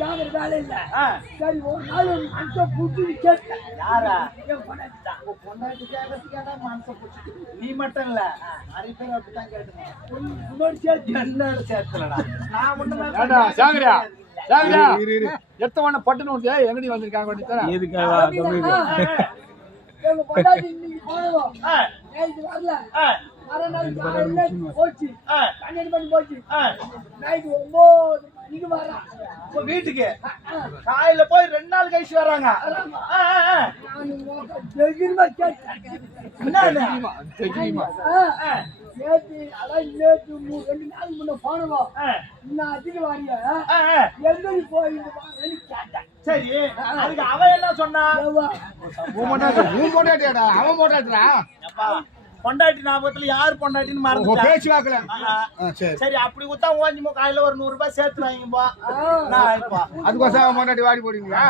கேக்குற வேலை இல்ல. சரி ஒரு நாள் மனச புடிச்சு கேட்டேன். யாரா? என் பொண்டாட்டி கேட்கறதுக்காக மனசை பிடிச்சி நீ மட்டும் இல்ல நிறைய பேர் அப்படித்தான் கேட்டுங்க. முன்னாடி சேர்த்து என்னோட சேர்த்துலடா நான் மட்டும் ஏண்டா சாகரியா சாகரியா எத்தவன பட்டுன்னு வந்து எங்கடி வந்திருக்காங்க அப்படித்தானே எங்க பொண்டாட்டி இன்னைக்கு போனோம். நேத்து வரல. மறுநாள் காலையில போச்சு. 12 மணி போச்சு. நைட்டு 9 மணிக்கு வரா. இப்ப வீட்டுக்கு காலையில போய் 2 நாள் கழிச்சு வர்றாங்க. நான் ஜெகிரிமா கேட்டேன். நேத்து அதான் நேத்து 2 நாள் முன்ன போனோம். இன்னும் அதிகம் வாங்க எங்கடி போயிட்டு வாங்கன்னு கேட்டேன். சரி அதுக்கு அவன் என்ன சொன்னா? அவன் போட்டாடா பொண்டாட்டி ஞாபகத்துல யாரு பொண்டாட்டின்னு மறந்துட்டேன். சரி அப்படி குத்தா ஓஞ்சிமோ காலையில ஒரு 100 ரூபாய் சேர்த்து வாங்கிப்பா. அதுக்கோசம் பொண்டாட்டி வாடி போடுவீங்களா?